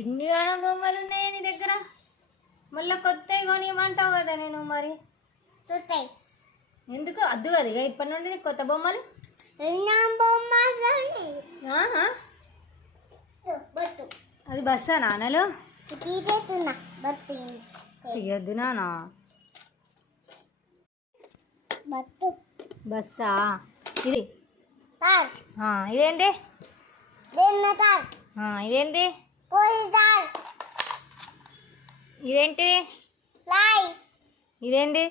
ఇన్ని గణం బొమ్మలు ఉన్నాయి నీ దగ్గర. మళ్ళీ కొత్తవి కొనియమంటావు కదా నేను. మరి ఎందుకు అద్దు కదా ఇప్పటి నుండి నీకు కొత్త బొమ్మలు. అది బస్సా నాన్నలు తీయద్దు నానా. బస్సా ఇది. ఇదేంటి ఇదేంటి ఇదేంటి ఇదేంటి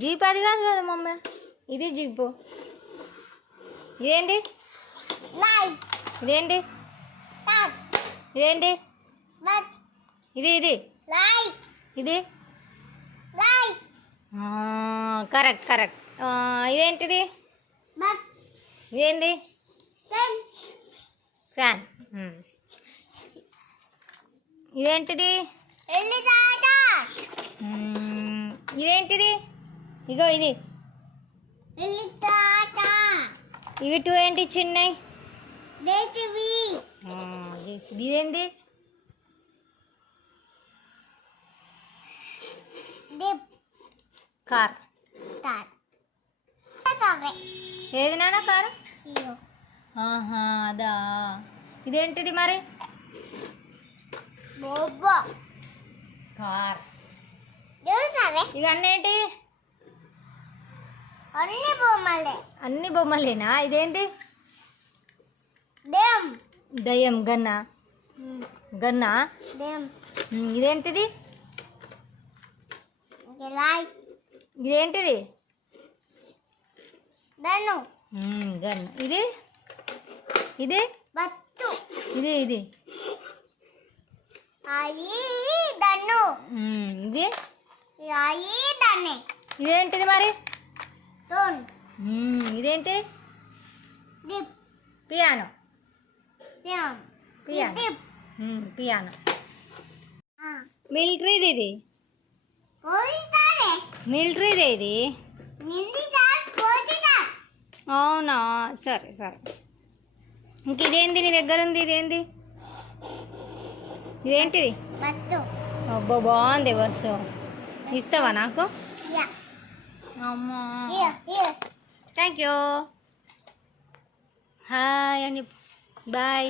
జీప్. అది కాదు కదా మమ్మీ, ఇది జీపు. ఇదేంటి ఇదేంటి ఇదేంటి ఇది ఇది ఇది కరెక్ట్ కరెక్ట్. ఇదేంటిది ఇదేంటి ఫ్యాన్. ఇదేంటిది ఇదేంటిది ఇగో ఇది. ఇవి టూ ఏంటి చిన్నవి. ఇదేంటి కార్. ఏది నాన్న కారు? అదా. ఇదేంటిది మరి? కార్. ఇవన్నీ ఏంటి? అన్ని బొమ్మలేనా? ఇదేంటి? దయ్యం. గన్నా గన్నా. ఇదేంటిది? ఇదేంటిది? గన్. ఇది ఇది ఇది ఇది ఇది ఇదేంటిది మరి? ఇదేంటి? పియానో. Piano piano. మిలిటరీది ఇది. మిలిటరీది ఇది. అవునా? సరే సరే. ఇంక ఇదేంది నీ దగ్గర ఉంది? ఇదేంది? ఇదేంటిది? అబ్బా బాగుంది బస్సు. ఇస్తావా నాకు? అమ్మా థ్యాంక్ యూ. హాయ్ అని బాయ్.